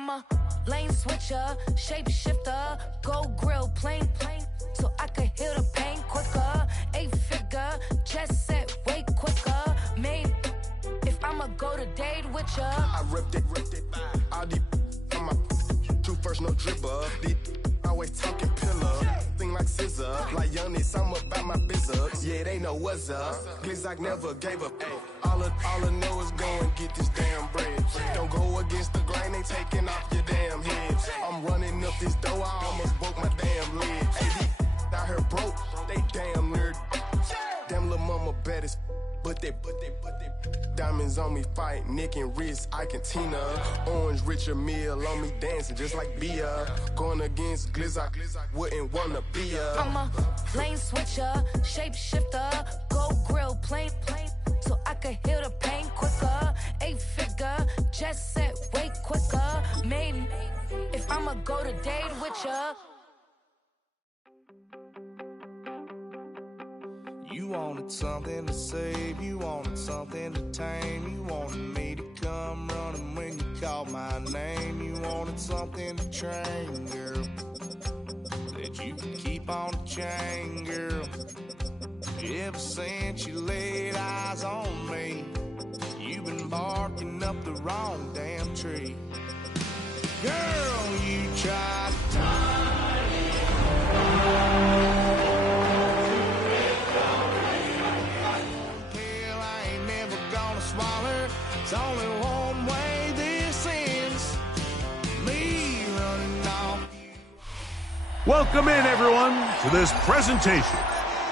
I'm a lane switcher, shapeshifter, gold grill, plain, so I could heal the pain quicker. 8-figure, jet set, way quicker. Made if I'ma go to date with ya. I ripped it. All these on my true first, no dribble. These always talking pillar. Thing like scissor. Like youngest, I'm about my business. Yeah, they know what's up. Glizzock never gave up. All I know is go and get this damn bread. Don't go against the grain, they taking off your damn head. I'm running up this door, I almost broke my damn leg. These out here broke, they damn nerd. Damn little mama bad as but they diamonds on me fight, neck and wrist, I can Tina. Orange Richard Mill on me dancing just like Bia. Going against Glizzock, wouldn't wanna be a. I'm a lane switcher, shapeshifter, gold grill, plain, so I could heal the pain quicker. 8-figure, jet set, way quicker. Made if I'ma go to date with ya. You wanted something to save, you wanted something to tame. You wanted me to come running when you called my name. You wanted something to train, girl, that you could keep on the chain, girl. Ever since you laid eyes on me, you've been barking up the wrong damn tree. Girl, you tried to tie me. It's only one way this ends, me running off. Welcome in, everyone, to this presentation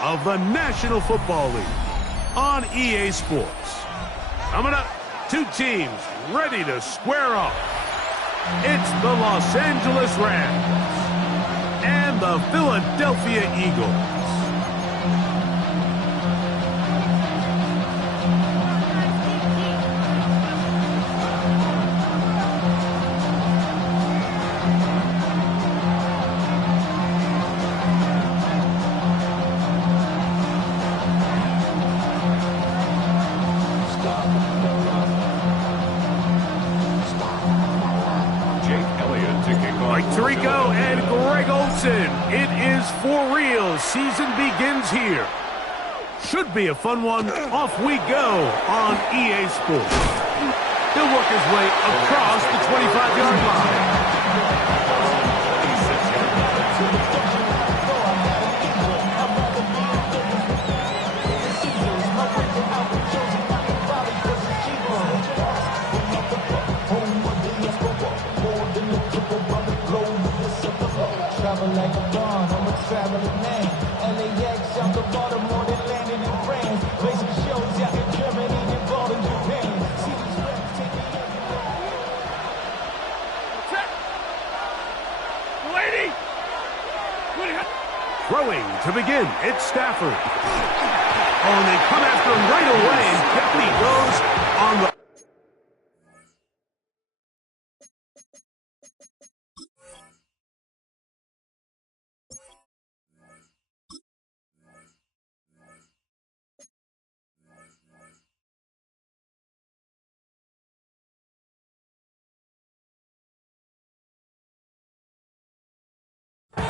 of the National Football League on EA Sports. Coming up, two teams ready to square off. It's the Los Angeles Rams and the Philadelphia Eagles. Tarico and Greg Olsen. It is for real. Season begins here. Should be a fun one. Off we go on EA Sports. He'll work his way across the 25-yard line. Like a bond, I'm a traveling man. LAX out the Baltimore, they landed in France. Basic shows out in Germany and ball in Japan. See these reps take me everywhere. Throwing to begin, it's Stafford. Oh, and they come after him right away, and down he goes on the...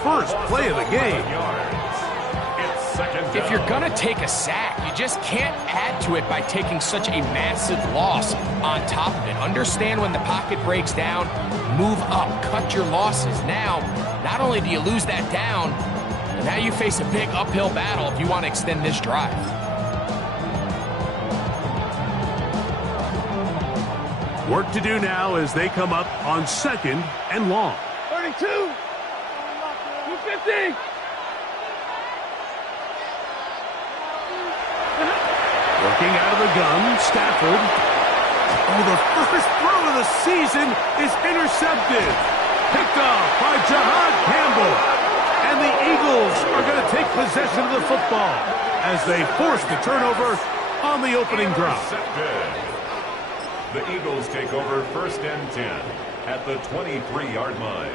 First play of the game. If you're going to take a sack, you just can't add to it by taking such a massive loss on top of it. Understand when the pocket breaks down, move up, cut your losses. Now, not only do you lose that down, but now you face a big uphill battle if you want to extend this drive. Work to do now as they come up on 2nd and long. 32! 250! Working out of the gun, Stafford. Oh, the first throw of the season is intercepted. Picked off by Jahad Campbell. And the Eagles are going to take possession of the football as they force the turnover on the opening drive. The Eagles take over 1st and 10 at the 23-yard line.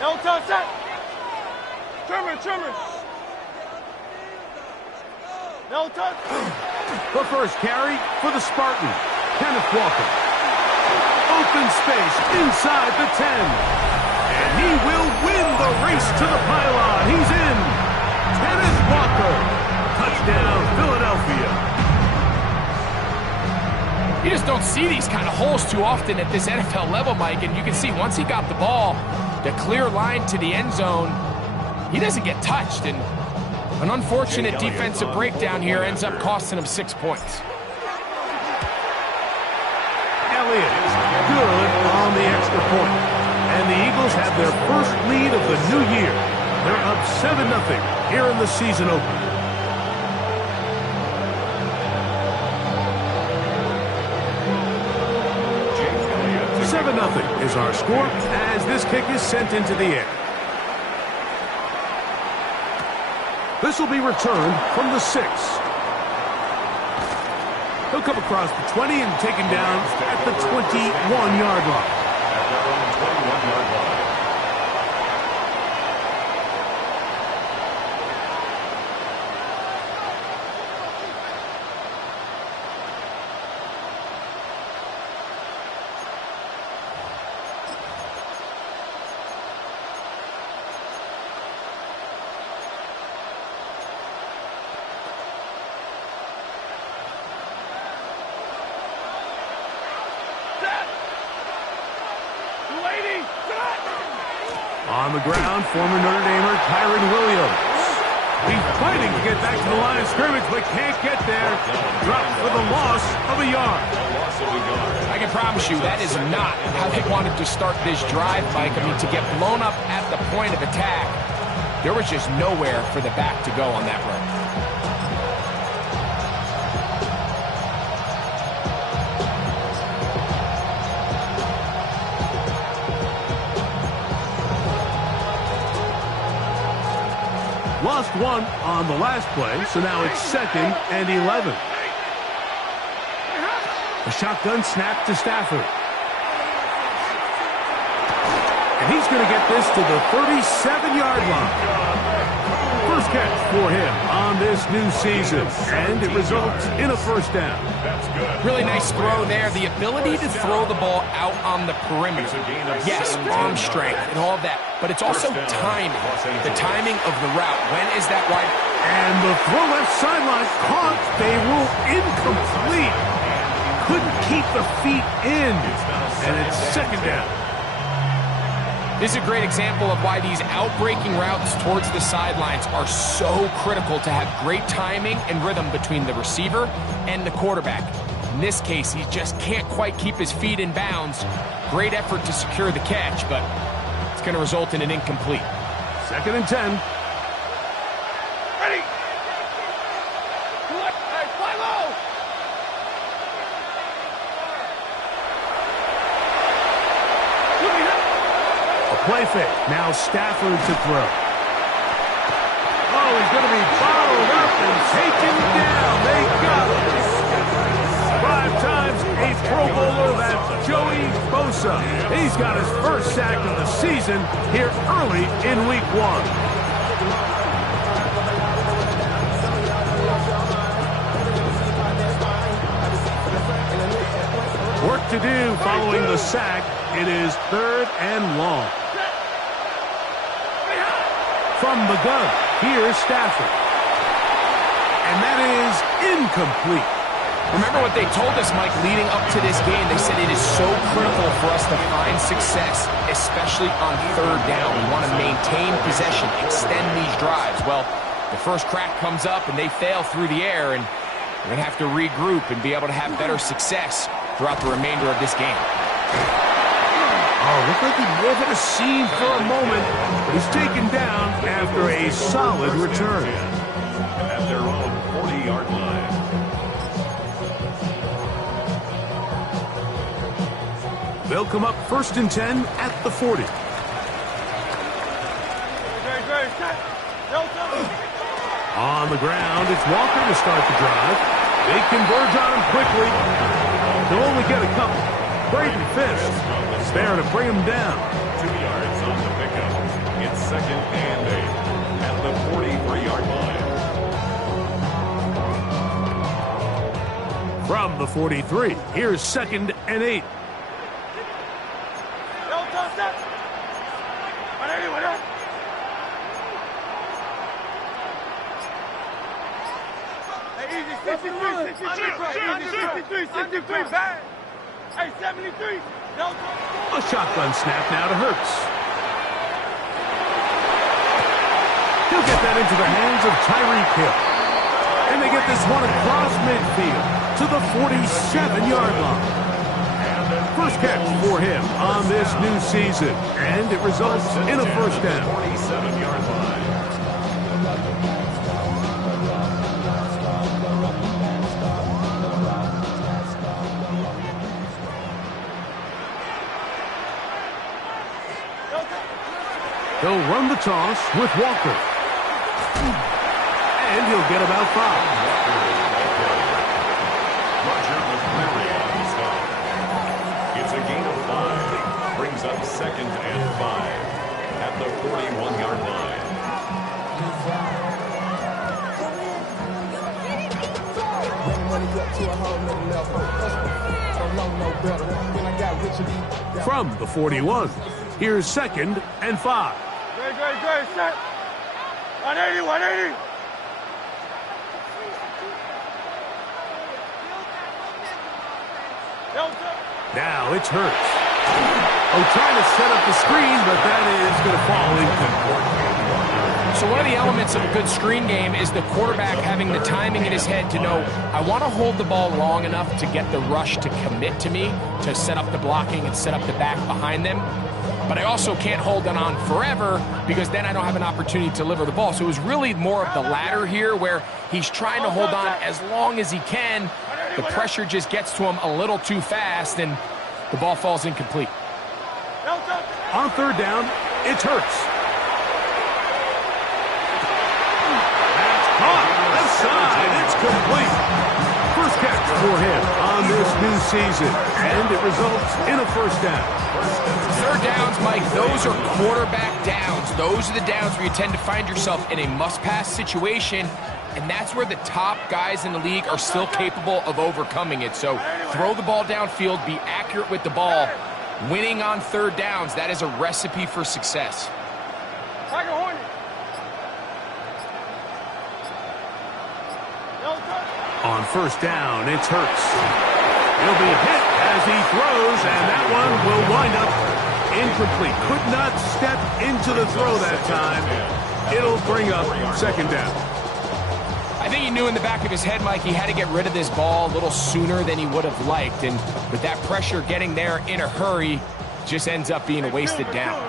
Elton, set! Trimmer! Elton! The first carry for the Spartan, Kenneth Walker. Open space inside the 10. And he will win the race to the pylon. He's in. Kenneth Walker. Touchdown, Philadelphia. You just don't see these kind of holes too often at this NFL level, Mike. And you can see once he got the ball, the clear line to the end zone, he doesn't get touched. And an unfortunate defensive breakdown here ends up costing him 6 points. Elliott, good on the extra point. And the Eagles have their first lead of the new year. They're up 7-0 here in the season opener. 7-0 is our score as this kick is sent into the air. This will be returned from the 6. He'll come across the 20 and taken down at the 21-yard line. At their own 21-yard line. On the ground, former Notre Damer Tyron Williams. He's fighting to get back to the line of scrimmage, but can't get there. Dropped for the loss of a yard. I can promise you that is not how they wanted to start this drive, Mike. I mean, to get blown up at the point of attack, there was just nowhere for the back to go on that run. Lost one on the last play, so now it's 2nd and 11. A shotgun snap to Stafford. And he's going to get this to the 37-yard line. First catch for him on this new season, and it results in a first down. Really nice throw there. The ability to throw the ball out on the perimeter. Yes, arm strength and all of that, but it's also timing. The timing of the route. When is that right? And the throw left sideline caught. They rule incomplete. Couldn't keep the feet in, and it's 2nd down. This is a great example of why these out-breaking routes towards the sidelines are so critical to have great timing and rhythm between the receiver and the quarterback. In this case, he just can't quite keep his feet in bounds. Great effort to secure the catch, but it's going to result in an incomplete. 2nd and 10. Ready. Hey, fly low. Play fake. Now Stafford to throw. Oh, he's going to be bottled up and taken down. They got him. 5 times a Pro Bowler, that's Joey Bosa. He's got his first sack of the season here early in week 1. Work to do following the sack. It is 3rd and long. From the gun, here's Stafford. And that is incomplete. Remember what they told us, Mike, leading up to this game. They said it is so critical for us to find success, especially on 3rd down. We want to maintain possession, extend these drives. Well, the first crack comes up and they fail through the air, and we're going to have to regroup and be able to have better success throughout the remainder of this game. Oh, looked like he lived a scene for a moment, but he's taken down after a solid return. At their own 40-yard line. They'll come up 1st and 10 at the 40. On the ground, it's Walker to start the drive. They converge on him quickly. They'll only get a couple. Braden Fisk is there to bring him down. 2 yards on the pickup. It's 2nd and 8 at the 43-yard line. From the 43, here's 2nd and 8. A shotgun snap now to Hurts. He'll get that into the hands of Tyreek Hill. And they get this one across midfield to the 47-yard line. First catch for him on this new season, and it results in a first down. 47-yard line. He'll run the toss with Walker. And he'll get about 5. Roger was wary on the stop. It's a gain of 5. Brings up 2nd and 5 at the 41-yard line. From the 41, here's 2nd and 5. Great, set. 180. Now it's Hurts. Oh, trying to set up the screen, but that is going to fall incomplete. So one of the elements of a good screen game is the quarterback having the timing in his head to know, I want to hold the ball long enough to get the rush to commit to me, to set up the blocking and set up the back behind them. But I also can't hold it on forever because then I don't have an opportunity to deliver the ball. So it was really more of the latter here where he's trying to hold on as long as he can. The pressure just gets to him a little too fast and the ball falls incomplete. On 3rd down, it's Hurts. That's caught. Left side. It's complete. First catch for him on this new season, and it results in a first down. 3rd downs, Mike, those are quarterback downs. Those are the downs where you tend to find yourself in a must-pass situation, and that's where the top guys in the league are still capable of overcoming it. So throw the ball downfield, be accurate with the ball. Winning on 3rd downs, that is a recipe for success. On 1st down, it's Hurts. He'll be hit as he throws, and that one will wind up incomplete. Could not step into the throw that time. It'll bring up 2nd down. I think he knew in the back of his head, Mike, he had to get rid of this ball a little sooner than he would have liked. And with that pressure getting there in a hurry, just ends up being a wasted down.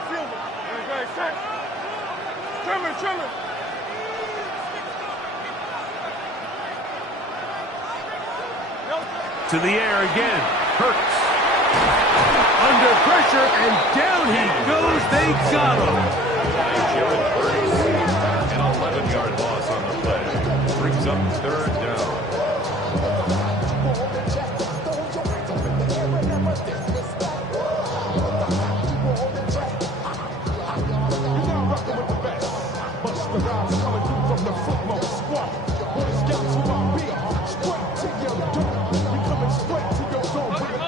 Trimmer. To the air again. Hurts. Under pressure, and down he goes. They got him. An 11-yard loss on the play. Brings up 3rd down.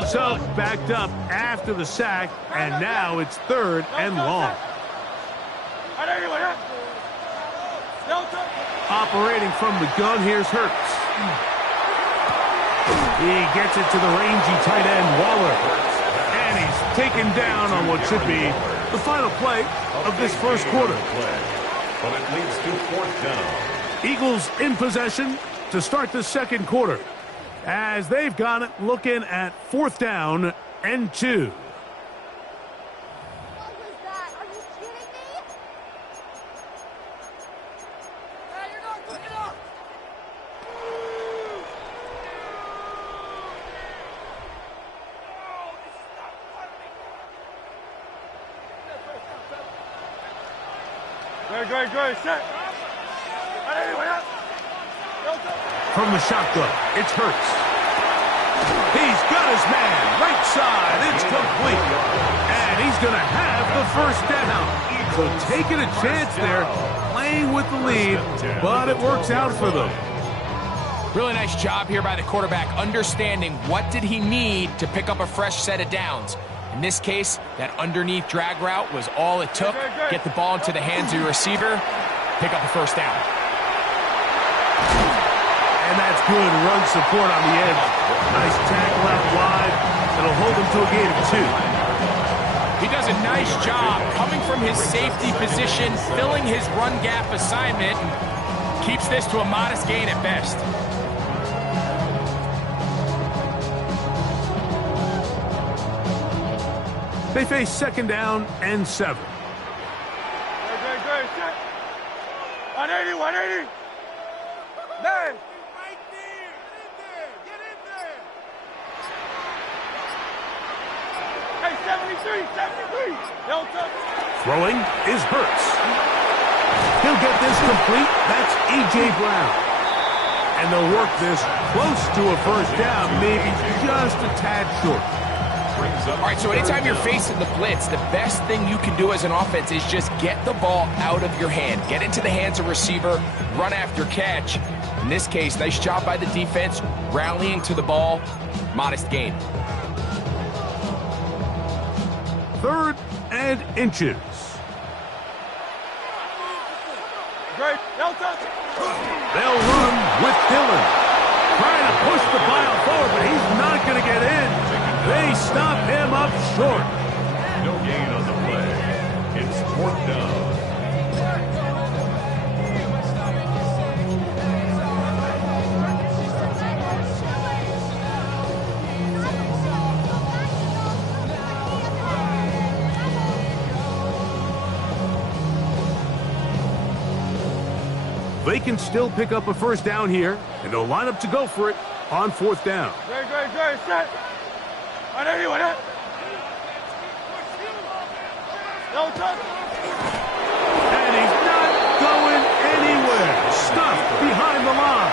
So backed up after the sack, and now it's 3rd and long. Operating from the gun, here's Hurts. He gets it to the rangy tight end, Waller. And he's taken down on what should be the final play of this first quarter. But it leads to 4th down. Eagles in possession to start the 2nd quarter, as they've got it looking at 4th down and 2. Great, set. From the shotgun, it's Hurts. He's got his man, right side, it's complete. And he's going to have the first down. So taking a chance there, playing with the lead, but it works out for them. Really nice job here by the quarterback, understanding what did he need to pick up a fresh set of downs. In this case, that underneath drag route was all it took. Get the ball into the hands of your receiver, pick up a first down. And that's good run support on the edge. Nice tackle out wide. It'll hold him to a gain of 2. He does a nice job coming from his safety position, filling his run gap assignment, and keeps this to a modest gain at best. They face 2nd down and 7. Great, set. 180, 180. Nine. Right there. Get in there. Hey, 73. Don't touch. Throwing is Hurts. He'll get this complete. That's A.J. Brown. And they'll work this close to a first down, maybe just a tad short. All right, so anytime you're facing the blitz, the best thing you can do as an offense is just get the ball out of your hand. Get into the hands of receiver, run after catch. In this case, nice job by the defense, rallying to the ball, modest gain. 3rd and inches. Great, don't touch. They'll run with Dillon. Trying to push the pile forward, but he's not going to get in. They stop him up short. No gain on the play. It's 4th down. They can still pick up a first down here, and they'll line up to go for it on 4th down. Great, set. 180, 180. Don't touch. And he's not going anywhere. Stuffed behind the line.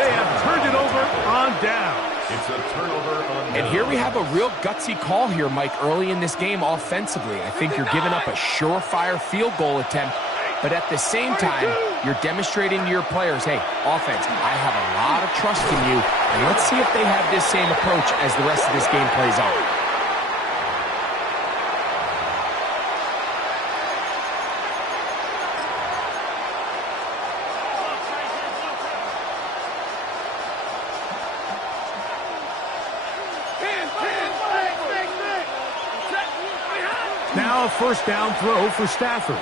They have turned it over on down. It's a turnover on down. And here we have a real gutsy call here, Mike, early in this game offensively. I think you're giving up a surefire field goal attempt, but at the same time, you're demonstrating to your players, hey, offense, I have a lot of trust in you, and let's see if they have this same approach as the rest of this game plays out. Now a first down throw for Stafford.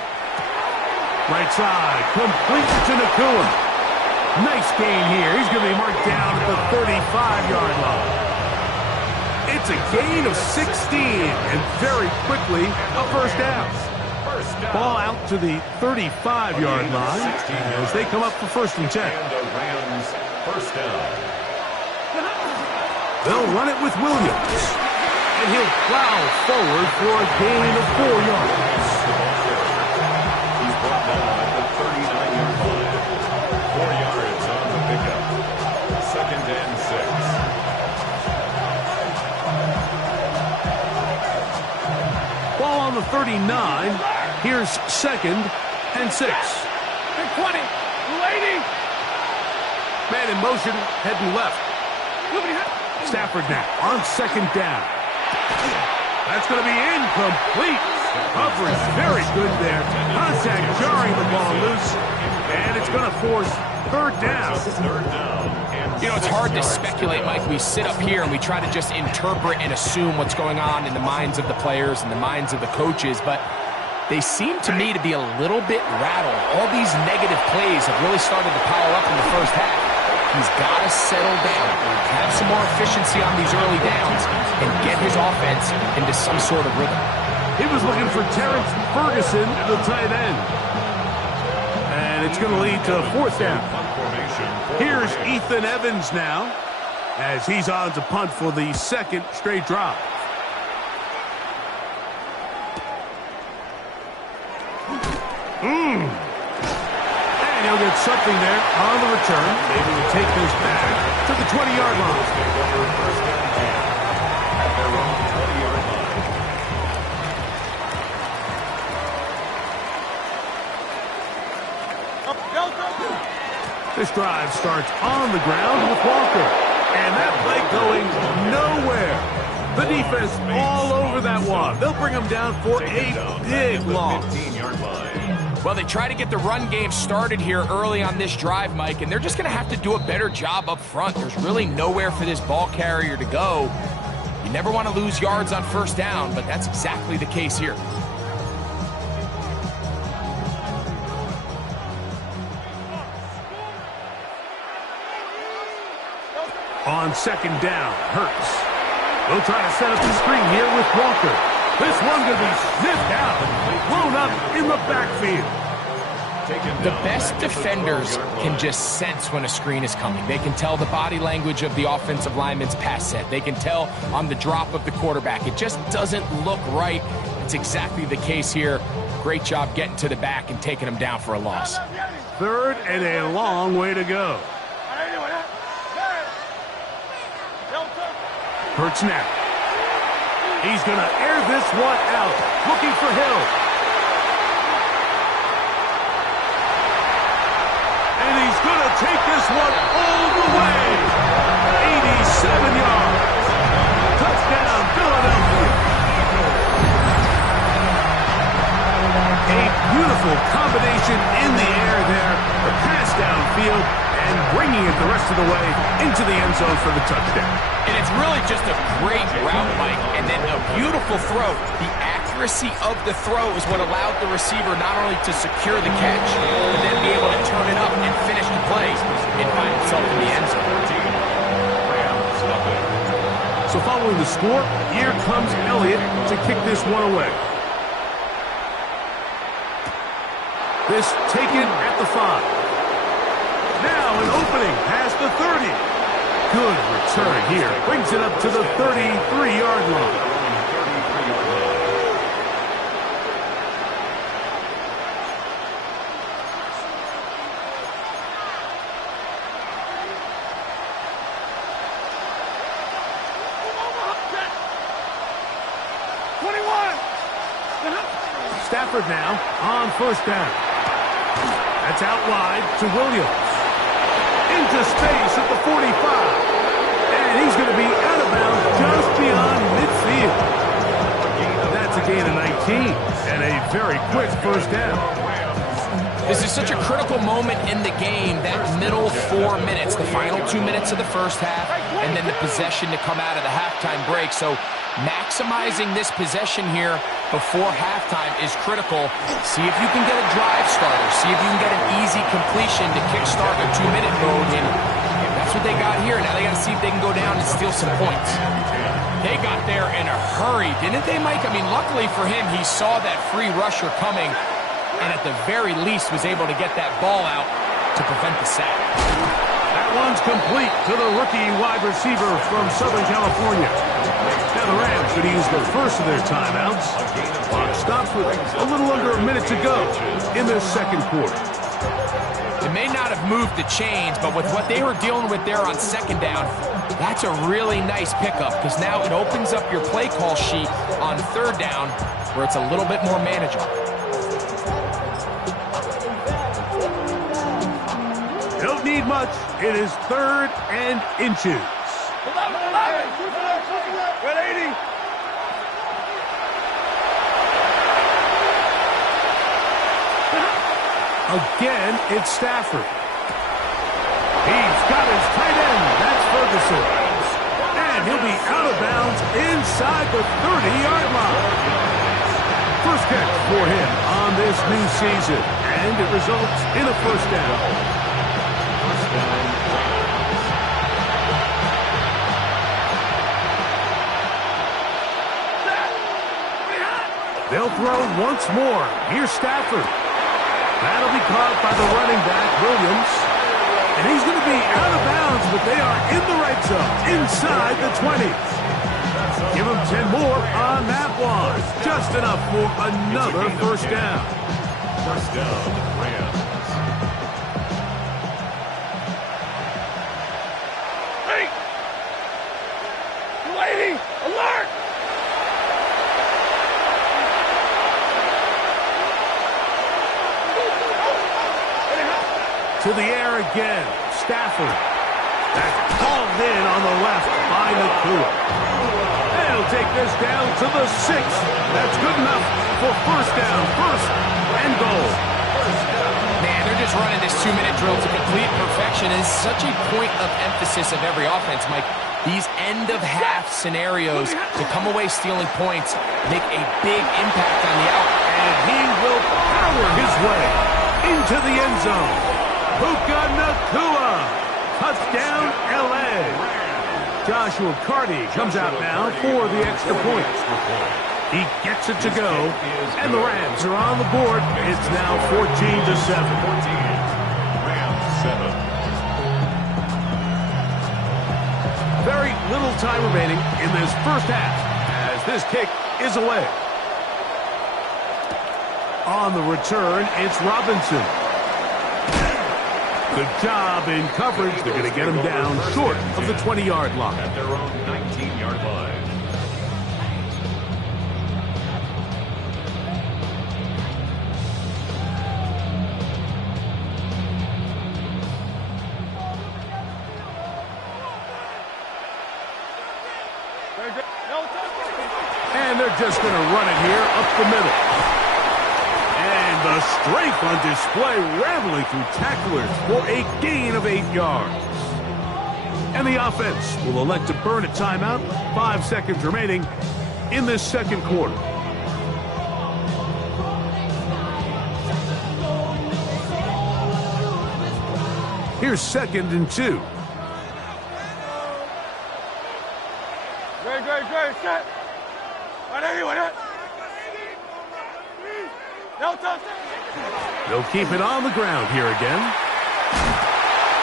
Right side, complete to Nakua. Nice gain here. He's going to be marked down at the 35-yard line. It's a gain of 16, and very quickly, a first down. Ball out to the 35-yard line as they come up for 1st and 10. And the Rams first down. They'll run it with Williams, and he'll plow forward for a gain of 4 yards. He's brought down at the 39-yard line. 4 yards on the pickup. 2nd and 6. Ball on the 39. Here's 2nd and 6. 20. 280. Man in motion, heading left. Stafford now on 2nd down. That's going to be incomplete. Coverage very good there. Contact jarring the ball loose. And it's going to force 3rd down. You know, it's hard to speculate, Mike. We sit up here and we try to just interpret and assume what's going on in the minds of the players and the minds of the coaches, but they seem to me to be a little bit rattled. All these negative plays have really started to pile up in the first half. He's got to settle down, have some more efficiency on these early downs, and get his offense into some sort of rhythm. He was looking for Terrence Ferguson, the tight end. And it's going to lead to a 4th down. Here's Ethan Evans now, as he's on to punt for the 2nd straight drive. And he'll get something there on the return. Maybe we'll take this back to the 20-yard line. This drive starts on the ground with Walker. And that play going nowhere. The defense all over that one. They'll bring him down for a big loss. 15-yard line. Well, they try to get the run game started here early on this drive, Mike, and they're just going to have to do a better job up front. There's really nowhere for this ball carrier to go. You never want to lose yards on first down, but that's exactly the case here. On second down, Hurts. They'll try to set up the screen here with Walker. This one going to be sniffed out, blown up in the backfield. The best defenders can just sense when a screen is coming. They can tell the body language of the offensive lineman's pass set. They can tell on the drop of the quarterback. It just doesn't look right. It's exactly the case here. Great job getting to the back and taking him down for a loss. Third and a long way to go. Hurts now. He's going to air this one out, looking for Hill. And he's going to take this one all the way. 87 yards. Touchdown, Philadelphia. A beautiful combination in the air there. The pass downfield and bringing it the rest of the way into the end zone for the touchdown. And it's really just a great route, Mike, and then a beautiful throw. The accuracy of the throw is what allowed the receiver not only to secure the catch, but then be able to turn it up and finish the play and find himself in the end zone. So following the score, here comes Elliott to kick this one away. This taken at the 5. Now an opening past the 30. Good return here. Brings it up to the 33-yard line. Stafford now on first down. That's out wide to Williams. Into space at the 45. And he's going to be out of bounds just beyond midfield. That's a gain of 19 and a very quick first down. This is such a critical moment in the game, that middle 4 minutes, the final 2 minutes of the first half, and then the possession to come out of the halftime break. So maximizing this possession here before halftime is critical. See if you can get a drive starter. See if you can get an easy completion to kickstart a 2-minute mode. And that's what they got here. Now they got to see if they can go down and steal some points. They got there in a hurry, didn't they, Mike? I mean, luckily for him, he saw that free rusher coming and at the very least was able to get that ball out to prevent the sack. That one's complete to the rookie wide receiver from Southern California. Now the Rams could use the first of their timeouts. Clock stops with a little under a minute to go in the second quarter. It may not have moved the chains, but with what they were dealing with there on second down, that's a really nice pickup because now it opens up your play call sheet on third down where it's a little bit more manageable. Don't need much. It is 3rd and inches. 180. Again, it's Stafford. He's got his tight end. That's Ferguson. And he'll be out of bounds inside the 30-yard line. First catch for him on this new season. And it results in a first down. They'll throw once more. Here's Stafford. That'll be caught by the running back, Williams. And he's going to be out of bounds, but they are in the right zone, inside the 20. Give him 10 more on that one. Just enough for another first down. First down, Rams. Hey! 280! Alert! To the air again. Stafford. That's called in on the left by Nakua. They'll take this down to the 6. That's good enough for first down. First and goal. Man, they're just running this 2-minute drill to complete perfection. It's such a point of emphasis of every offense, Mike. These end-of-half scenarios to come away stealing points make a big impact on the out. And he will power his way into the end zone. Puka Nakua. Touchdown, L.A. Joshua Carty comes out now for the extra point. He gets it to go, and the Rams are on the board. It's now 14-7. Rams 7. Very little time remaining in this first half as this kick is away. On the return, it's Robinson. Good job in coverage. They're going to get him down short of the 20-yard line. At their own 19-yard line. And they're just going to run it here up the middle. And the strength on display, rambling through tacklers for a gain of 8 yards. And the offense will elect to burn a timeout. 5 seconds remaining in this second quarter. Here's 2nd and 2. Great, set. They'll keep it on the ground here again.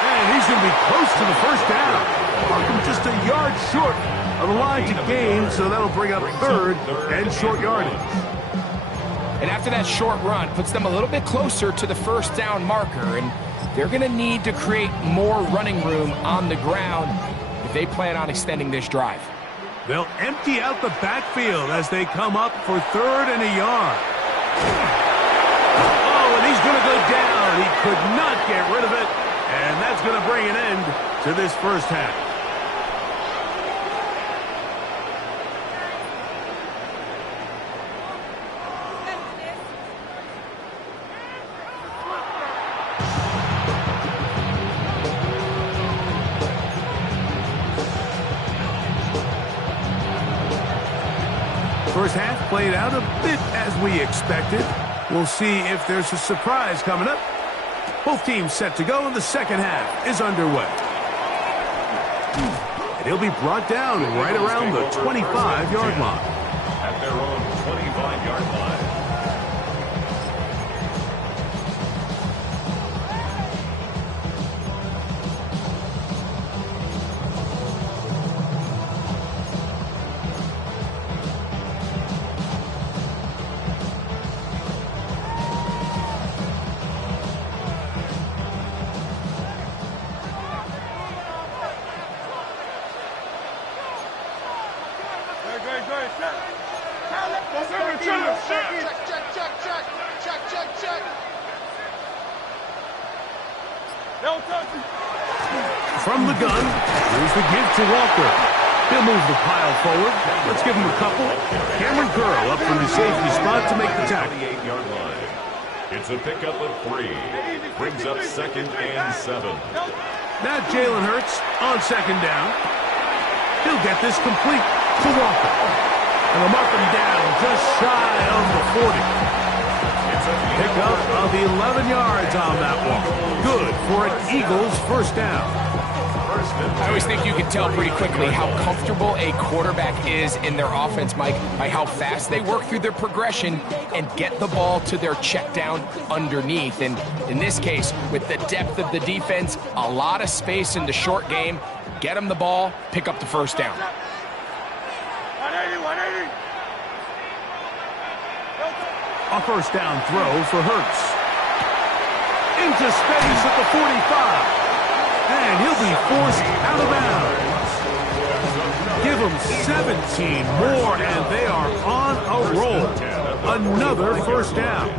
And he's going to be close to the first down. Markham just a yard short of the line to gain, so that'll bring up 3rd and short yardage. And after that short run, puts them a little bit closer to the first down marker, and they're going to need to create more running room on the ground if they plan on extending this drive. They'll empty out the backfield as they come up for 3rd and a yard. Oh, and he's going to go down. He could not get rid of it, and that's going to bring an end to this first half. First half played out a bit as we expected. We'll see if there's a surprise coming up. Both teams set to go, and the second half is underway. And he'll be brought down right around the 25-yard line. At their own 25-yard line. From the gun, here's the give to Walker. He'll move the pile forward. Let's give him a couple. Cameron Curl up from the safety spot to make the tackle. 28-yard line. It's a pickup of 3. Brings up 2nd and 7. Now Jalen Hurts on 2nd down. He'll get this complete to Walker. And they'll mark him down just shy of the 40. Pickup of 11 yards on that one. Good for an Eagles first down. I always think you can tell pretty quickly how comfortable a quarterback is in their offense, Mike, by how fast they work through their progression and get the ball to their check down underneath. And in this case, with the depth of the defense, a lot of space in the short game, get them the ball, pick up the first down. 180. A first down throw for Hurts. Into space at the 45. And he'll be forced out of bounds. Give them 17 more, and they are on a roll. Another first down.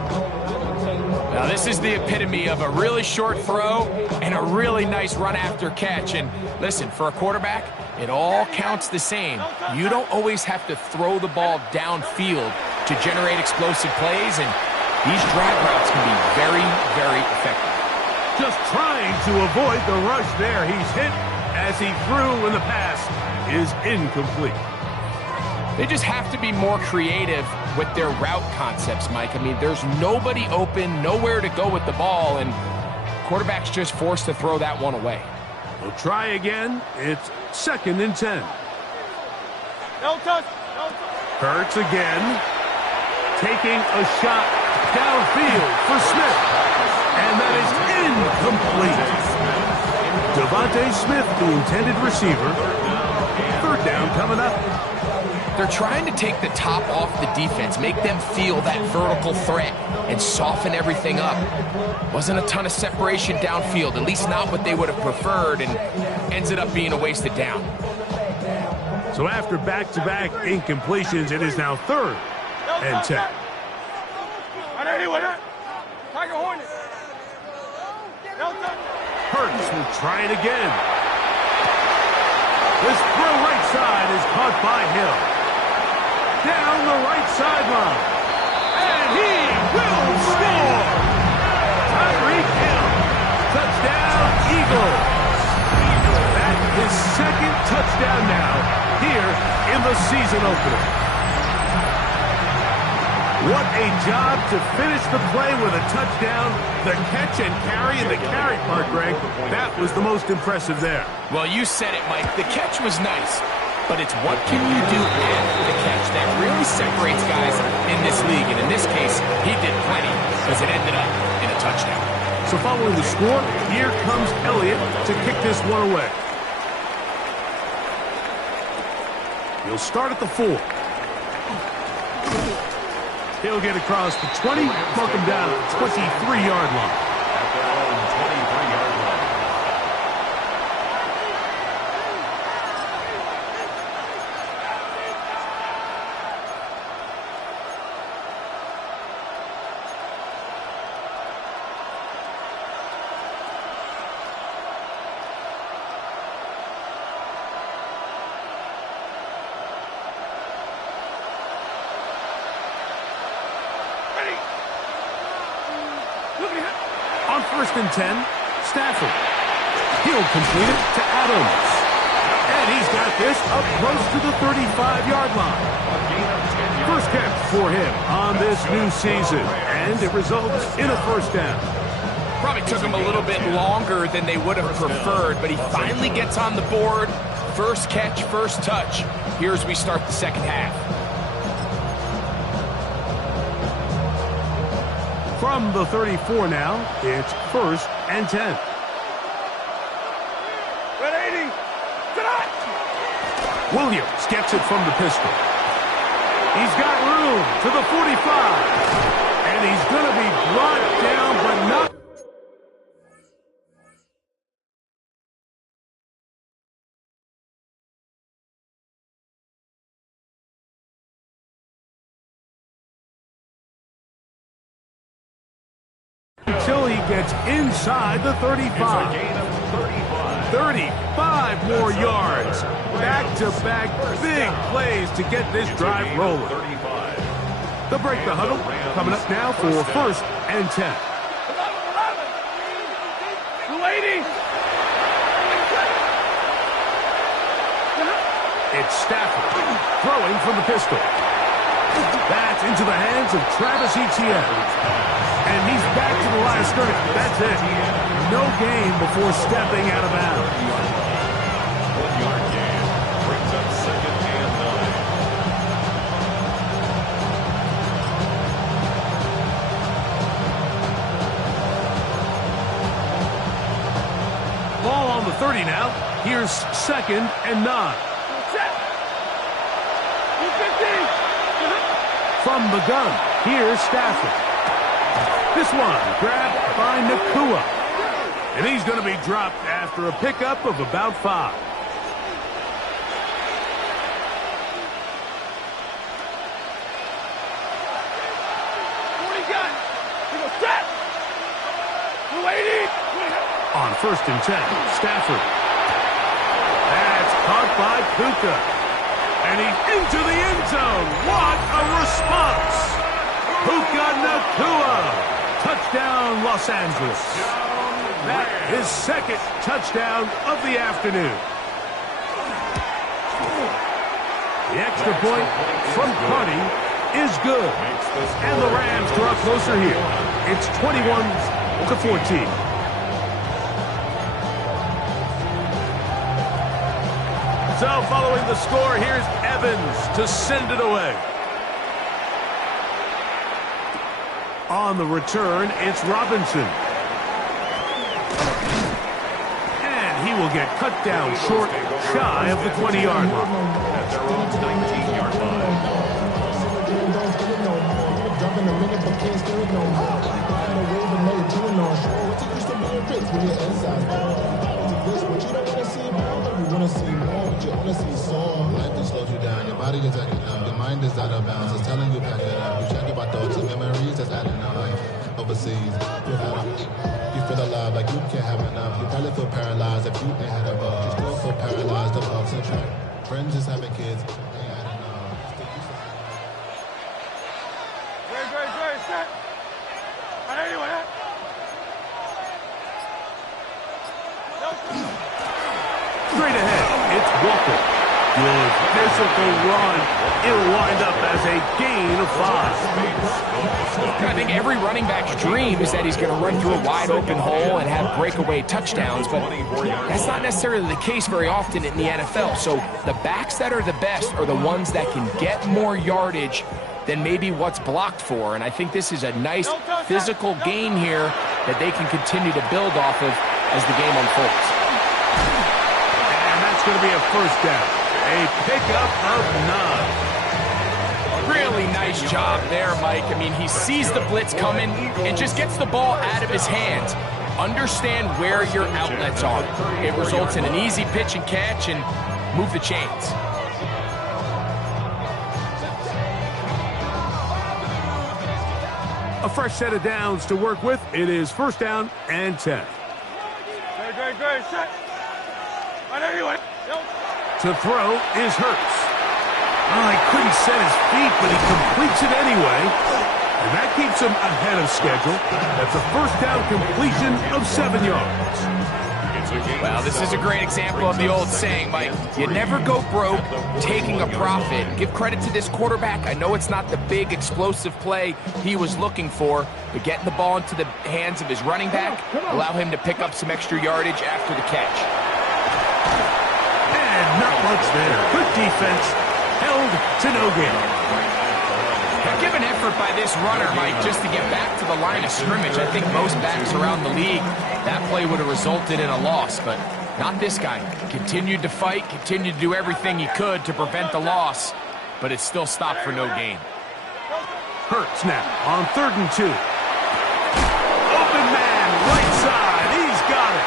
Now, this is the epitome of a really short throw and a really nice run after catch. And listen, for a quarterback, it all counts the same. You don't always have to throw the ball downfield to generate explosive plays, and these drag routes can be very, very effective. Just trying to avoid the rush there. He's hit as he threw when the pass is incomplete. They just have to be more creative with their route concepts, Mike. I mean, there's nobody open, nowhere to go with the ball, and quarterback's just forced to throw that one away. We'll try again. It's 2nd and 10. No touch. Hurts again. Taking a shot downfield for Smith. And that is incomplete. Devontae Smith, the intended receiver. 3rd down coming up. They're trying to take the top off the defense, make them feel that vertical threat, and soften everything up. Wasn't a ton of separation downfield, at least not what they would have preferred, and ended up being a wasted down. So after back-to-back incompletions, it is now 3rd and 10. Hurts will try it again. This throw right side is caught by Hill. Down the right sideline. And he will score! Tyreek Hill. Touchdown, Eagles. That's his 2nd touchdown now here in the season opener. What a job to finish the play with a touchdown. The catch and carry, and the carry part, Greg, that was the most impressive there. Well, you said it, Mike. The catch was nice, but it's what can you do after the catch that really separates guys in this league. And in this case, he did plenty because it ended up in a touchdown. So following the score, here comes Elliott to kick this one away. He'll start at the 4. He'll get across the 20, mark him down at the 23-yard line. At their own 23-yard line. On 1st and 10, Stafford. He'll complete it to Adams. And he's got this up close to the 35-yard line. First catch for him on this new season. And it results in a 1st down. Probably took him a little bit longer than they would have preferred, but he finally gets on the board. First catch, first touch. Here as we start the 2nd half. From the 34 now, it's 1st and 10. Williams gets it from the pistol. He's got room to the 45. And he's going to be brought down, but not. Until he gets inside the 35. 35 more yards. Back-to-back big plays to get this drive rolling. They'll break the huddle. Coming up now for 1st and 10. It's Stafford throwing from the pistol. That's into the hands of Travis Etienne. And he's back to the line of scrimmage. That's it. No gain before stepping out of bounds. 1-yard gain brings up 2nd and 9. Ball on the 30 now. Here's 2nd and 9. From the gun, here's Stafford. This one grabbed by Nakua. And he's going to be dropped after a pickup of about 5. 1st and 10. Stafford. That's caught by Puka. And he's into the end zone. What a response. Puka Nacua. Touchdown, Los Angeles. That is 2nd touchdown of the afternoon. The extra point from Carney is good. And the Rams draw closer here. It's 21-14. So following the score, here's Evans to send it away. On the return, it's Robinson. And he will get cut down short, shy of the 20-yard line. At their own 19-yard line. Life just slows you down. Your body is acting up. Your mind is out of bounds. It's telling you pack it up. You check about thoughts and memories that's adding up. Like overseas, you feel alive like you can't have enough. You probably feel paralyzed if you ain't had a bug. You still feel paralyzed above the track. Friends just having kids. Great, set. Anyway. Straight ahead, it's Walker. Good physical run. It'll wind up as a gain of 5. I think every running back's dream is that he's going to run through a wide open hole and have breakaway touchdowns, but that's not necessarily the case very often in the NFL. So the backs that are the best are the ones that can get more yardage than maybe what's blocked for. And I think this is a nice physical gain here that they can continue to build off of as the game unfolds. And that's going to be a 1st down. A pickup of 9. Really nice job there, Mike. I mean, he sees the blitz coming and just gets the ball out of his hands. Understand where your outlets are. It results in an easy pitch and catch and move the chains. A fresh set of downs to work with. It is 1st down and 10. Great, set. Anyway. To throw is Hurts. Oh, he couldn't set his feet, but he completes it anyway. And that keeps him ahead of schedule. That's a 1st down completion of 7 yards. Well, this is a great example of the old saying, Mike. You never go broke taking a profit. Give credit to this quarterback. I know it's not the big explosive play he was looking for, but getting the ball into the hands of his running back, allow him to pick up some extra yardage after the catch. And not much there. Good defense. Held to no gain. Heck of an effort by this runner, Mike, just to get back to the line of scrimmage. I think most backs around the league, that play would have resulted in a loss, but not this guy. Continued to fight, continued to do everything he could to prevent the loss, but it still stopped for no gain. Hurts now on 3rd and 2. Open man, right side. He's got it.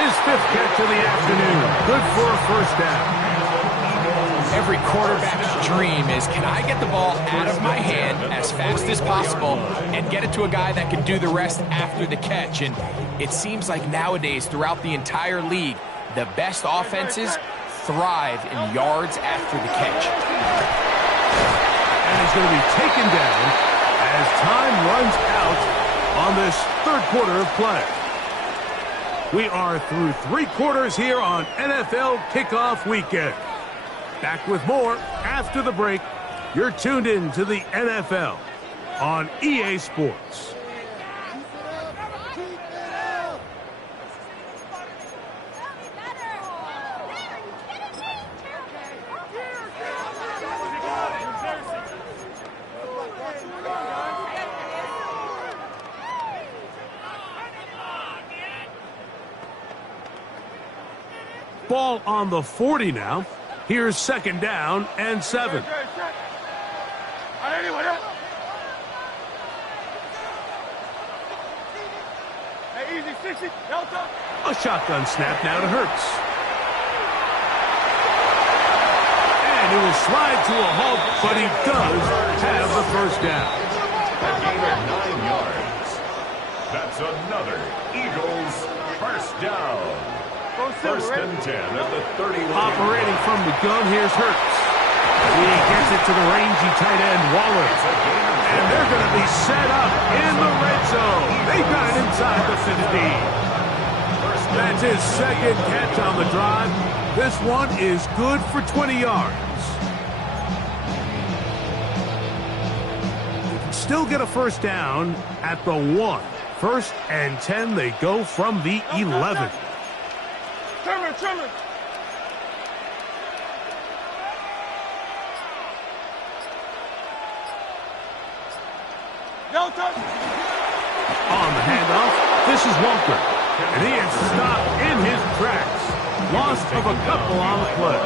His 5th catch of the afternoon. Good for a 1st down. Every quarterback's dream is, can I get the ball out of my hand as fast as possible and get it to a guy that can do the rest after the catch? And it seems like nowadays, throughout the entire league, the best offenses thrive in yards after the catch. And he's going to be taken down as time runs out on this 3rd quarter of play. We are through 3 quarters here on NFL Kickoff Weekend. Back with more after the break. You're tuned in to the NFL on EA Sports. Ball on the 40 now. Here's 2nd down and 7. A shotgun snap now to Hurts. And he will slide to a halt, but he does have the 1st down. A gain of 9 yards. That's another Eagles First down. First and 10 at the 31. Operating from the gun, here's Hurts. He gets it to the rangy tight end, Waller. And they're going to be set up in the red zone. They got it inside the 15. That's his second catch on the drive. This one is good for 20 yards. You can still get a first down at the 1. First and 10, they go from the 11. Trimmer. Go, touch. On the handoff, this is Walker. And he is stopped in his tracks. Loss of a couple on the play.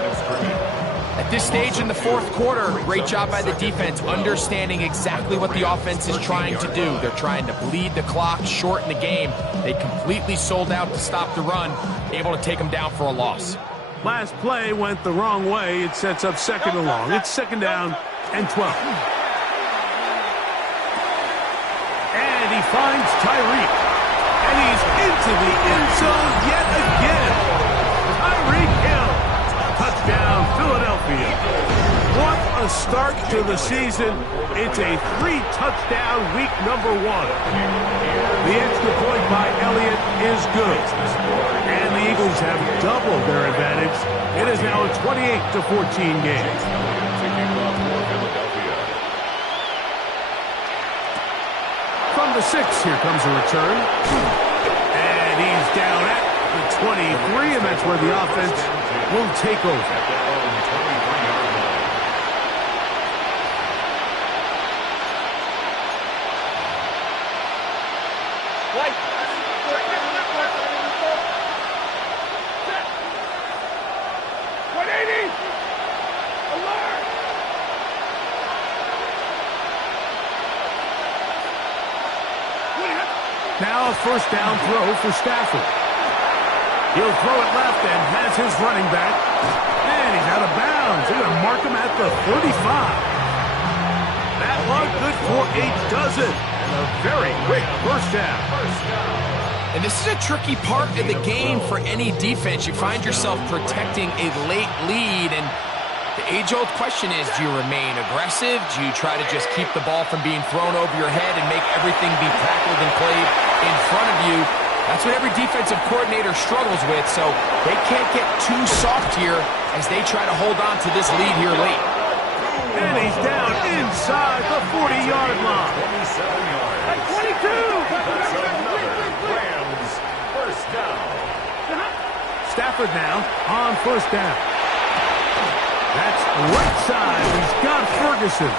At this stage in the fourth quarter, great job by the defense, understanding exactly what the offense is trying to do. They're trying to bleed the clock, shorten the game. They completely sold out to stop the run, able to take them down for a loss. Last play went the wrong way. It sets up second and long. It's second down and 12. And he finds Tyreek. And he's into the end zone yet again. Tyreek Hill. Touchdown, Philadelphia. What a start to the season. It's a 3-touchdown week number 1. The extra point by Elliott is good. And the Eagles have doubled their advantage. It is now a 28-14 game. From the 6, here comes a return. And he's down at the 23, and that's where the offense will take over. Now a first down throw for Stafford. He'll throw it left and has his running back. And he's out of bounds. They're going to mark him at the 35. That one good for a dozen. And a very quick first down. And this is a tricky part of the game for any defense. You find yourself protecting a late lead, and the age-old question is, do you remain aggressive? Do you try to just keep the ball from being thrown over your head and make everything be tackled and played in front of you? That's what every defensive coordinator struggles with, so they can't get too soft here as they try to hold on to this lead here late. And he's down inside the 40-yard line. 22! Rams, first down. Stafford now on first down. That's right side. He's got Ferguson.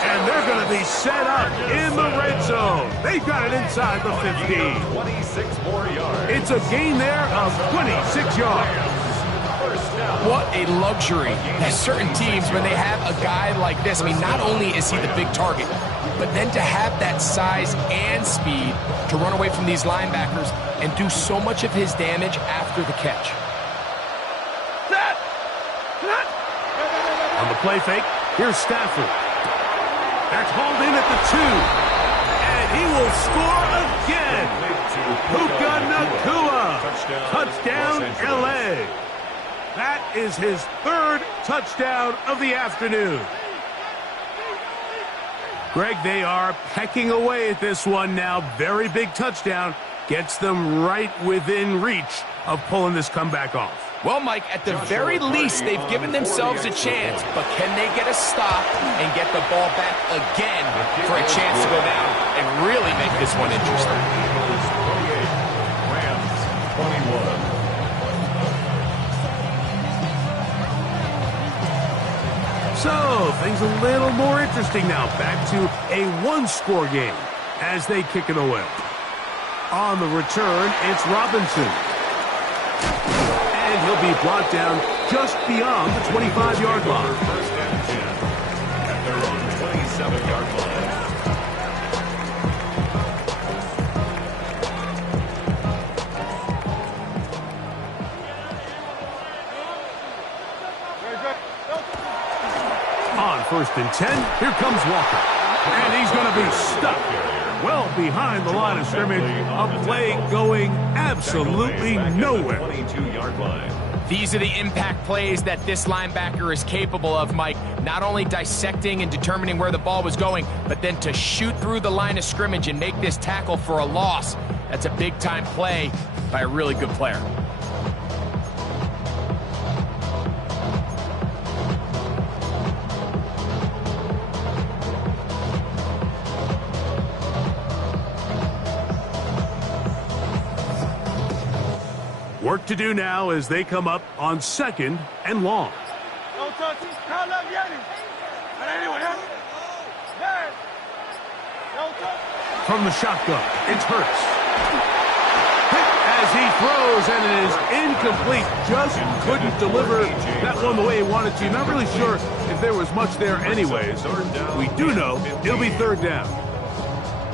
And they're going to be set up in the red zone. They've got it inside the 15. 26 more yards. It's a gain there of 26 yards. What a luxury. There's certain teams, when they have a guy like this, I mean, not only is he the big target, but then to have that size and speed to run away from these linebackers and do so much of his damage after the catch. On the play fake, here's Stafford. That's hauled in at the 2. And he will score again. Puka Nacua. Touchdown, L.A. That is his 3rd touchdown of the afternoon. Greg, they are pecking away at this one now. Very big touchdown. Gets them right within reach of pulling this comeback off. Well, Mike, at the very least, they've given themselves a chance, but can they get a stop and get the ball back again for a chance to go down and really make this one interesting? Rams, 21. So, things a little more interesting now. Back to a one-score game as they kick it away. On the return, it's Robinson. And he'll be brought down just beyond the 25-yard line. First and 10 at their own 27-yard line. On first and 10, here comes Walker. And he's going to be stuck well behind the line of scrimmage. A play going absolutely nowhere. 22-yard line. These are the impact plays that this linebacker is capable of, Mike. Not only dissecting and determining where the ball was going, but then to shoot through the line of scrimmage and make this tackle for a loss. That's a big-time play by a really good player. Work to do now as they come up on 2nd and long. From the shotgun, it's Hurts. As he throws, and it is incomplete. Just couldn't deliver that one the way he wanted to. Not really sure if there was much there anyways. We do know it'll be 3rd down.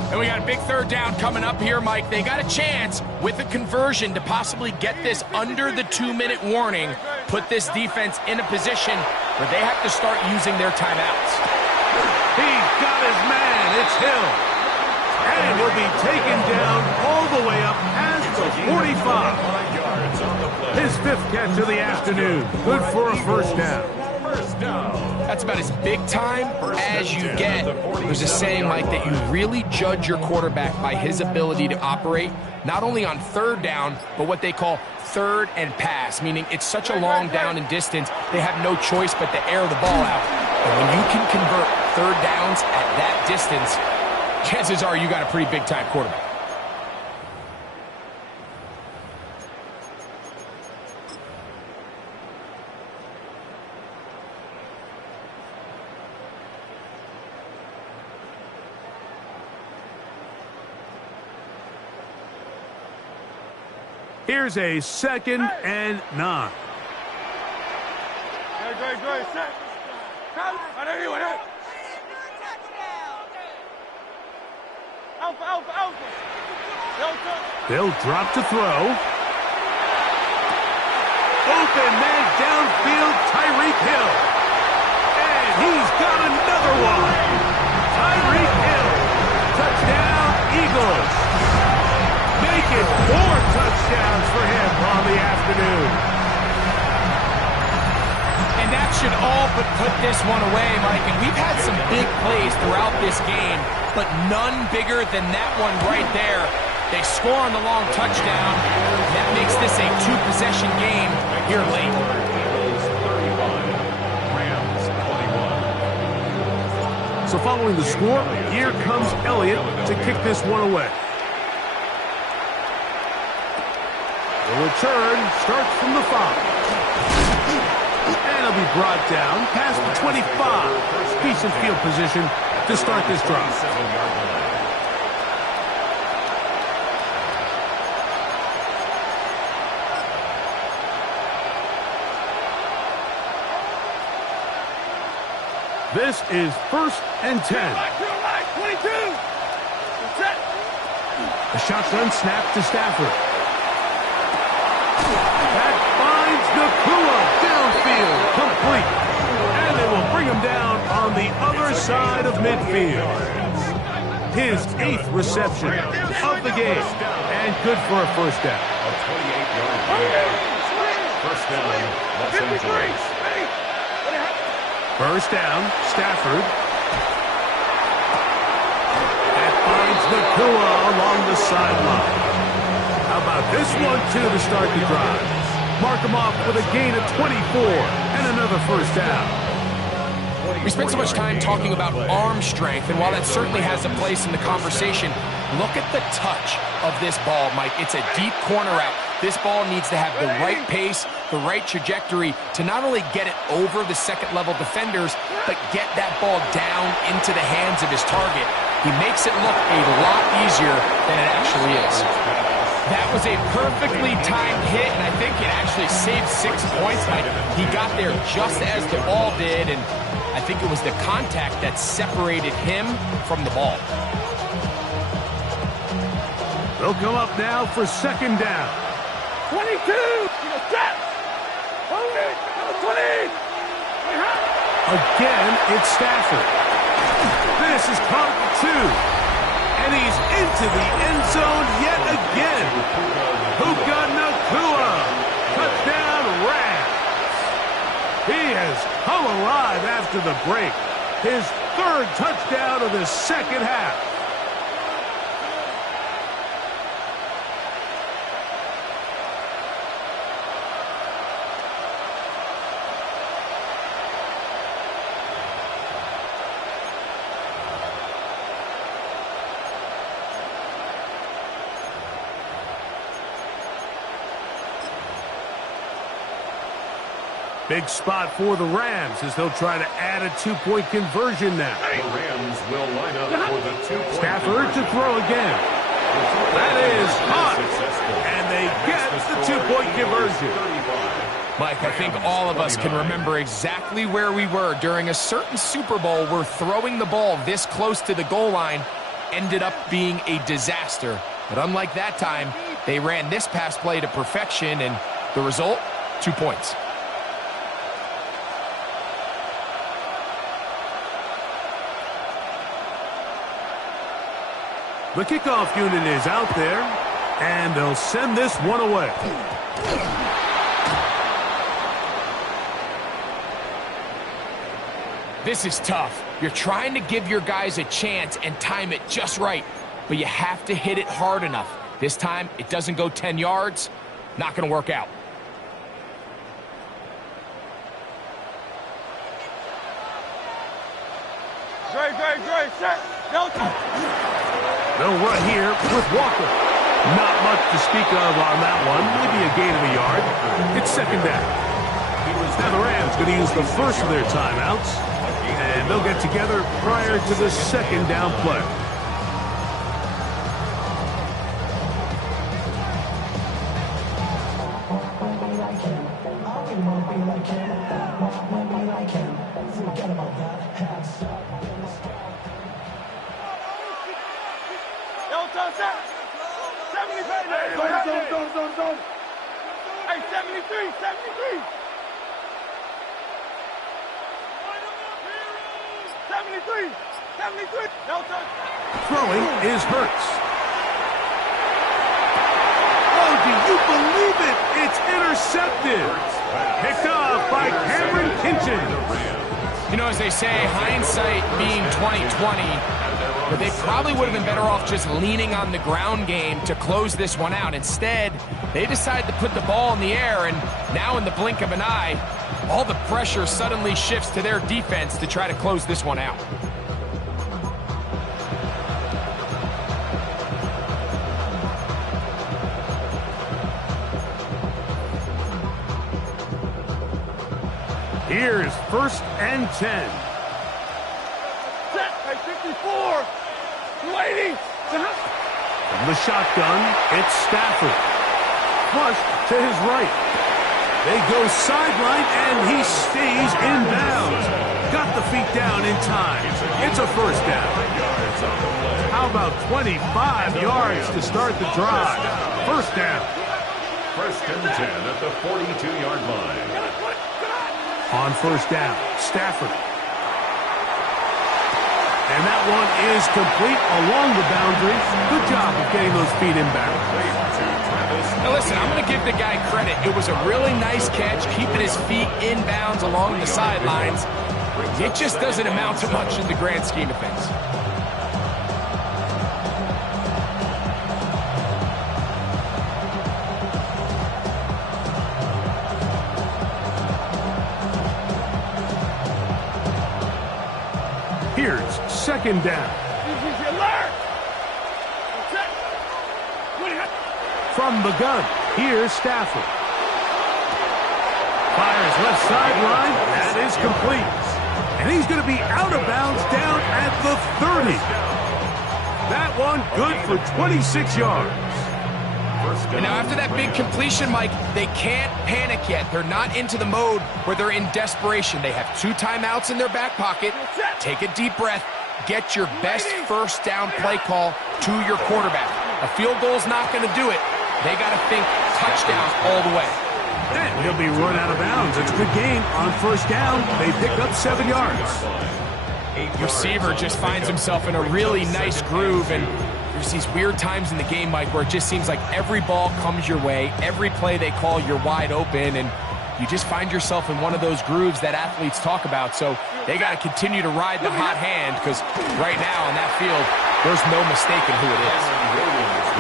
And we got a big 3rd down coming up here, Mike. They got a chance with a conversion to possibly get this under the 2-minute warning, put this defense in a position where they have to start using their timeouts. He's got his man. It's Hill. And he'll be taken down all the way up past the 45. His 5th catch of the afternoon. Good for a 1st down. That's about as big time as you get. There's a saying, Mike, that you really judge your quarterback by his ability to operate not only on 3rd down, but what they call 3rd and pass, meaning it's such a long down and distance, they have no choice but to air the ball out. And when you can convert 3rd downs at that distance, chances are you got a pretty big-time quarterback. Here's a 2nd and 9. They'll drop to throw. Open man downfield, Tyreek Hill. And he's got another one. Tyreek Hill. Touchdown, Eagles. Make it 4 touchdowns for him on the afternoon. And that should all but put this one away, Mike. And we've had some big plays throughout this game, but none bigger than that one right there. They score on the long touchdown. That makes this a 2-possession game here late. So following the score, here comes Elliott to kick this one away. The return starts from the 5. And it'll be brought down past the 25. Decent field position to start this drive. This is 1st and 10. A shotgun snap to Stafford. That finds Nakua downfield, complete. And they will bring him down on the other side of midfield. His 8th reception of the game, and good for a 1st down. A 28-yard gain. 1st down, Los Angeles. 1st down, Stafford. That finds Nakua along the sideline. How about this one, too, to start the drive? Mark him off with a gain of 24 and another 1st down. We spent so much time talking about arm strength, and while that certainly has a place in the conversation, look at the touch of this ball, Mike. It's a deep corner out. This ball needs to have the right pace, the right trajectory to not only get it over the second-level defenders, but get that ball down into the hands of his target. He makes it look a lot easier than it actually is. That was a perfectly timed hit, and I think it actually saved 6 points. He got there just as the ball did, and I think it was the contact that separated him from the ball. They'll come up now for 2nd down. 22! Set! 20! Again, it's Stafford. misses caught at the 2. And he's into the end zone yet again. Puka Nacua. Touchdown, Rams. He has come alive after the break. His 3rd touchdown of the second half. Big spot for the Rams as they'll try to add a 2-point conversion now. The Rams will line up for the 2-point Stafford to throw again. That is hot. And they get the 2-point conversion. Mike, I think all of us can remember exactly where we were during a certain Super Bowl where throwing the ball this close to the goal line ended up being a disaster. But unlike that time, they ran this pass play to perfection, and the result, 2 points. The kickoff unit is out there, and they'll send this one away. This is tough. You're trying to give your guys a chance and time it just right, but you have to hit it hard enough. This time, it doesn't go 10 yards. Not going to work out. Dre, set. No time. They'll run here with Walker. Not much to speak of on that one. Maybe a gain of a yard. It's 2nd down. Now the Rams going to use the first of their timeouts, and they'll get together prior to the 2nd down play. Zone. Hey, 73. No touch. Throwing is Hurts. Oh, do you believe it? It's intercepted. Picked off by Cameron Kinchen. You know, as they say, hindsight being 20/20, but they probably would have been better off just leaning on the ground game to close this one out. Instead, they decided to put the ball in the air, and now in the blink of an eye, all the pressure suddenly shifts to their defense to try to close this one out. Here's 1st and 10. Set. Hey, 54. 280. From the shotgun, it's Stafford. Flush to his right. They go sideline, and he stays in bounds. Got the feet down in time. It's a 1st down. How about 25 yards to start the drive? 1st down. 1st and 10 at the 42-yard line. On 1st down, Stafford. And that one is complete along the boundary. Good job of getting those feet inbound. Now listen, I'm going to give the guy credit. It was a really nice catch, keeping his feet inbounds along the sidelines. It just doesn't amount to much in the grand scheme of things. Here's 2nd down. From the gun, here's Stafford. Fires left sideline. That is complete. And he's going to be out of bounds down at the 30. That one good for 26 yards. And now after that big completion, Mike, they can't panic yet. They're not into the mode where they're in desperation. They have 2 timeouts in their back pocket. Take a deep breath. Get your best 1st down play call to your quarterback. A field goal's not going to do it. They got to think touchdown all the way. And he'll be run out of bounds. It's a good gain on 1st down. They pick up 7 yards. receiver just finds himself in a really nice groove, and there's these weird times in the game, Mike, where it just seems like every ball comes your way, every play they call, you're wide open, and you just find yourself in one of those grooves that athletes talk about. So they got to continue to ride the hot hand, because right now in that field, there's no mistaking who it is.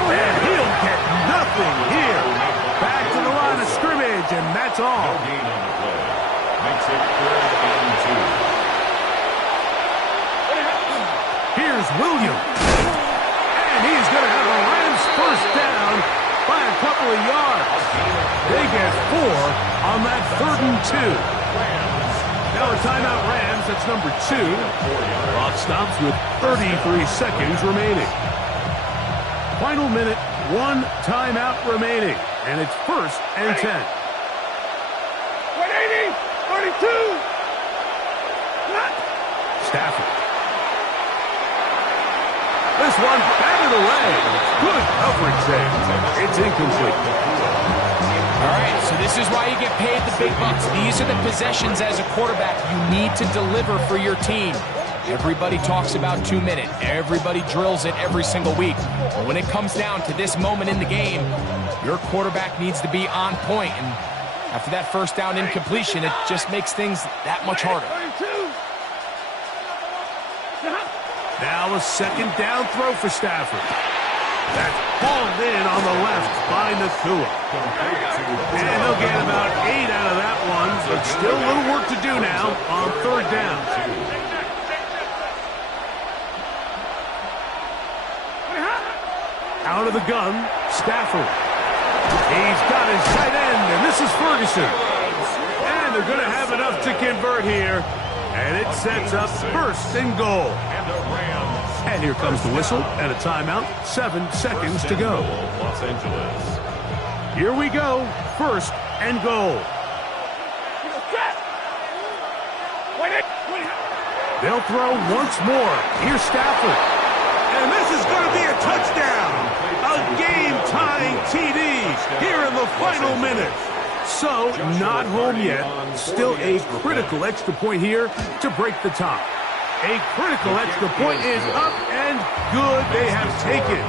And he'll get nothing here. Back to the line of scrimmage, and that's all. No gain on the play. Makes it 3rd and 2. Here's Williams. And he's going to have the Rams first down by a couple of yards. They get 4 on that 3rd and 2. Now a timeout Rams, that's number 2. Clock stops with 33 seconds remaining. Final minute, 1 timeout remaining. And it's 1st and 10. 180, 32. Stafford. This one batted away. Good coverage there. It's incomplete. All right, so this is why you get paid the big bucks. These are the possessions as a quarterback you need to deliver for your team. Everybody talks about 2 minutes. Everybody drills it every single week. But when it comes down to this moment in the game, your quarterback needs to be on point. And after that first down incompletion, it just makes things that much harder. Now a 2nd down throw for Stafford. That's hauled in on the left by Nakua. And they'll get about 8 out of that one, but still a little work to do now on 3rd down. Out of the gun, Stafford. He's got his tight end, and this is Ferguson. And they're going to have enough to convert here. And it sets up 1st and goal. And here comes the whistle and a timeout. 7 seconds to go. Los Angeles. Here we go. 1st and goal. They'll throw once more. Here's Stafford. And this is going to be a touchdown. A game-tying TD here in the final minute. So, not home yet. Still a critical extra point here to break the tie. A critical extra point is up and good. They have taken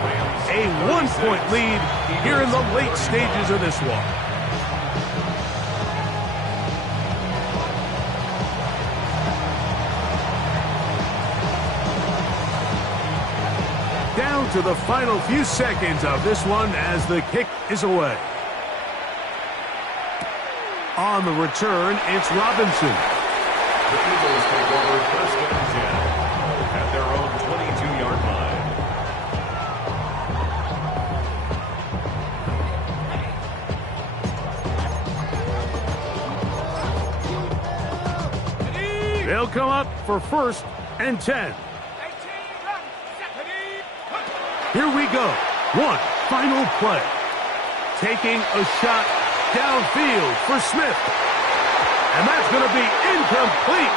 a 1-point lead here in the late stages of this one. Down to the final few seconds of this one as the kick is away. On the return, it's Robinson. The Eagles take over 1st and 10 at their own 22-yard line. They'll come up for 1st and 10. Here we go. One final play. Taking a shot downfield for Smith. And that's going to be incomplete.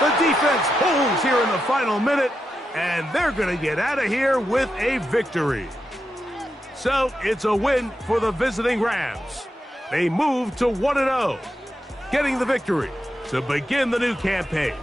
The defense holds here in the final minute, and they're going to get out of here with a victory. So it's a win for the visiting Rams. They move to 1-0, getting the victory to begin the new campaign.